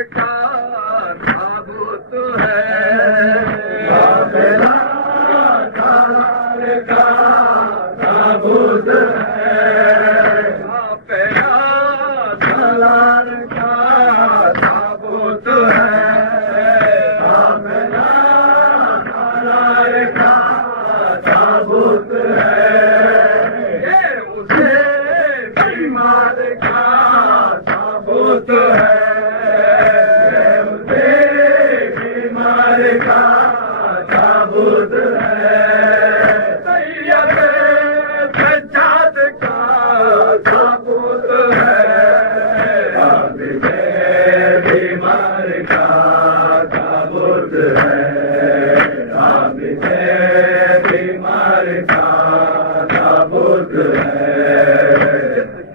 का ताबूत है, काफिला सालार का ताबूत है, काफिला सालार का ताबूत है, काफिला सालार का ताबूत है, ये उसे बीमार का ताबूत है, उसे बीमार का ताबूत है, सैयद सज्जाद का ताबूत है, बीमार का ताबूत है, बीमार का ताबूत है,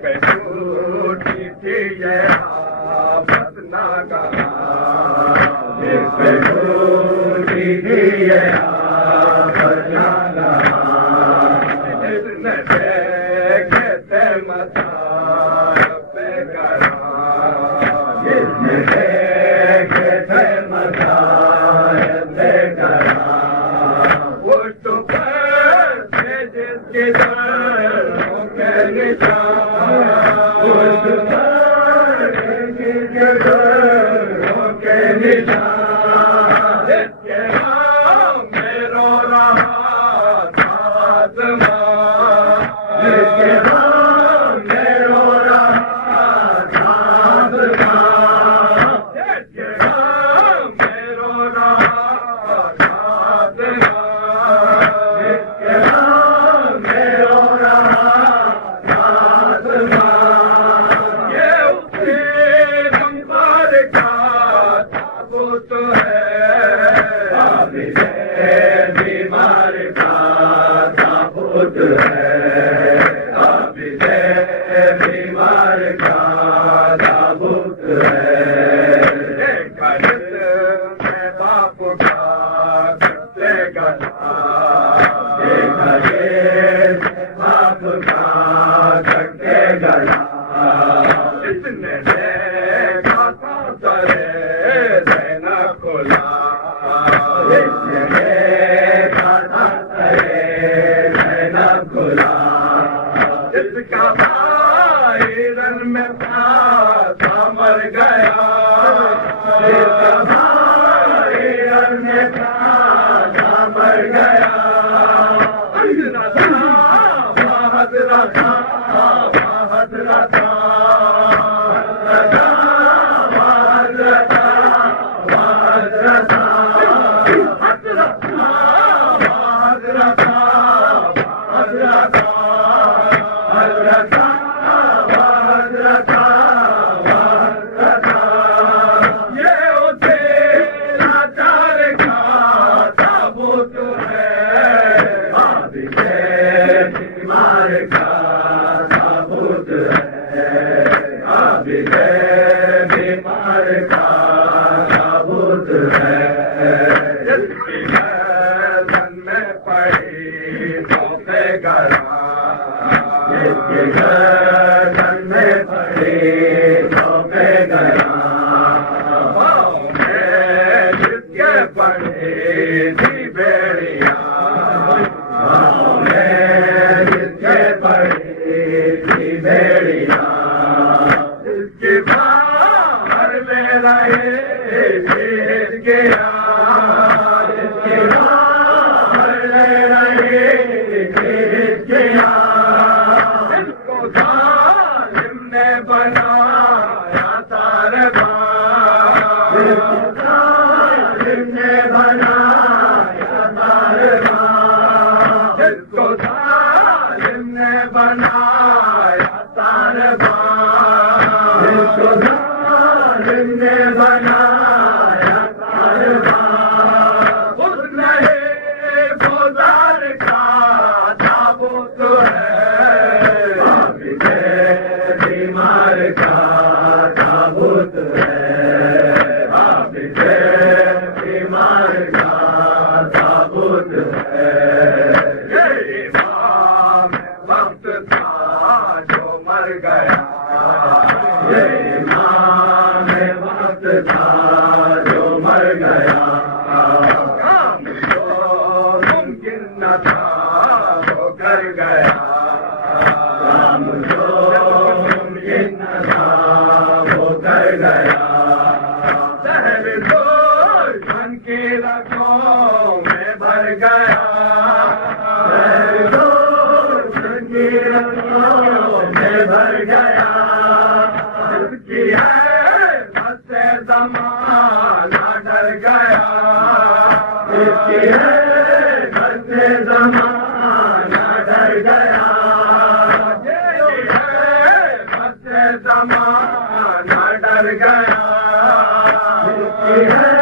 पे टूटी थी ये आफत नागाह, जिस पे टूटी थी ये आफत नागाह, इसने देखे थे मसाब पे करा, जिसने देखे थे मसायब करा, उठ पर से जिसके दर्दों के निशान, उस पर जिसके घरों के निशान, जिसके नाम में रो रहा था आसमां, जिसके सामने रो रहा था आसमां, जिसके नाम में रो रहा था आसमां, जिसके सामने रो रहा था आसमां, ये उसी बीमार का ताबूत है, बीमार का ताबूत है, बीमार का ताबूत है, ये गलत में बाप का करते गला, बाप का कटे गला, इसने देखा था सरे देना खुला, खुला, इसका भाई रन में था मर गया, मर गया, बहादुर था, बहादुर था, ये उसे लाचार का ताबूत है, बीमार का ताबूत है, बीमार का ताबूत है, जिसकी गर्दन में पड़ी तोहफे गरा, जिसके गर्दन में पड़े तोहफे गरा, पाँव में जिसके पड़ी थी बेड़ियाँ, पाँव में जिसके पड़े थी बेड़ियाँ, जिसकी बाहर ले रहे भेज गया, जिसके बाहर ले रहे भेज गया, जिसको जालिम ने बनाया तारबान, जिसको जालिम ने बनाया तारबान, जिसको जालिम ने बनाया तारबान, जिसको जालिम ने बनाया तारबान, उसने गुजार का ताबूत है, बीमार का ताबूत है, बीमार का ताबूत है, ये इमाम वक्त था जो मर गया, ये इमाम वक्त वक्त था जो मर गया काम जो मुमकिन न था वो कर गया काम जो मुमकिन न था वो कर गया शहर तो मन की रखों में भर गया में भर गया जिसकी है बसे ज़माना डर गया जिसकी है बसे ज़माना डर गया जिसकी है बसे ज़माना डर गया जिसकी है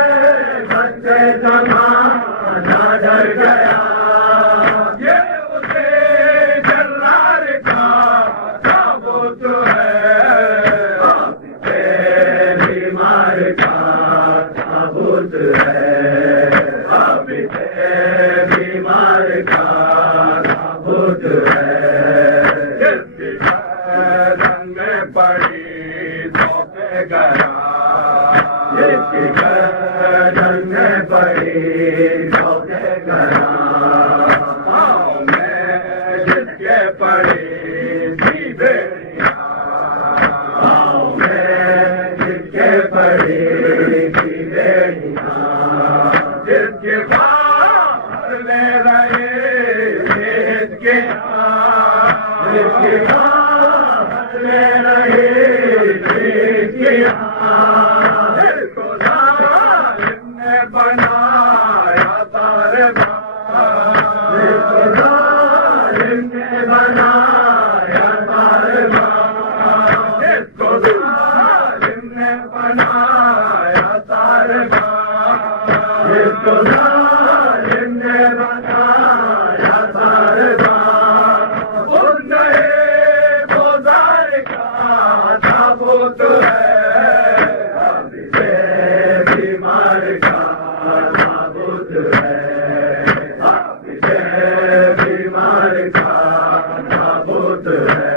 बसे ज़माना डर गया ये उसे जल्लार का सबूत है बीमार का सबूत है बीमार का सबूत है जिसकी गर्दन में पड़ी धोखे गया जिसकी गर्दन में पड़ी धोखे गया पाँव में जिसके पड़ी थी बेड़ियाँ पाँव में जिसके पड़ी थी बेड़ियाँ जिसके बाहर ले रहे जिसके जिसकी बात में रही जिसकी जिसको जालिम ने बनाया तारे जिसको जालिम ने बनाया कारवां जिसको जालिम ने बनाया तारे जिसको जालिम ने बनाया कारवां उस नए गुजार का सबूत है बीमार का सबूत है बीमार का सबूत है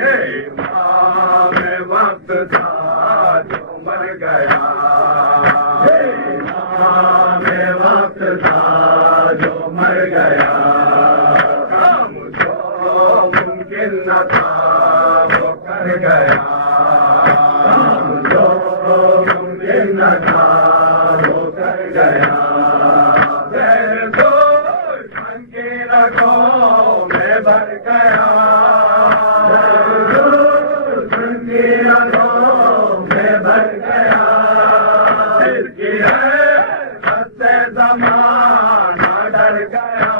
ये माँ में वक्त था जो मर गया में वक्त था जो मर गया काम जो मुमकिन न था वो कर गया काम जो मुमकिन न था वो कर गया तेरे दो मन की रगों में भर गया में भर गया जिसकी है बसे ज़माना डर गया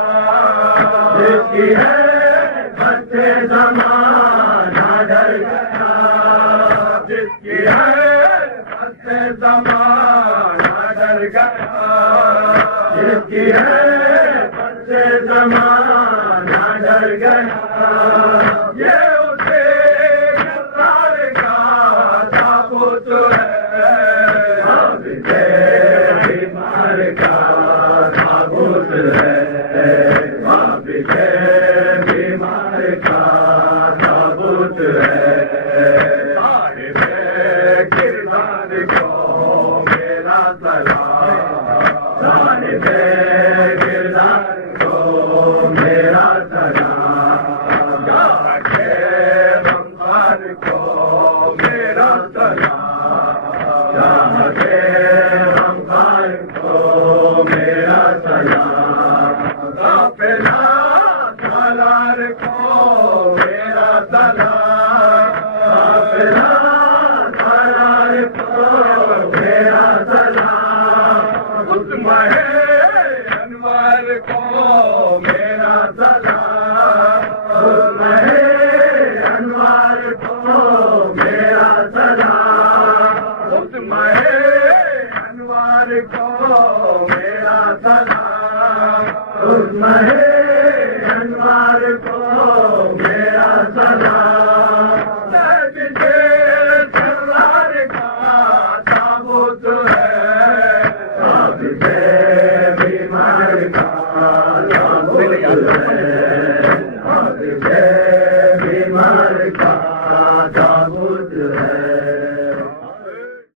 जिसकी है बच्चे ज़माना डर गया जिसकी है बसे ज़माना डर गया जिसकी है बच्चे ज़माना डर गया ये उसे जल्लार का सबूत है बीमार का सबूत है बीमार का सबूत है साहिबे किरदार को मेरा सलाम साहिबे किरदार को मेरा सलाम के रमजान को मेरा सलाम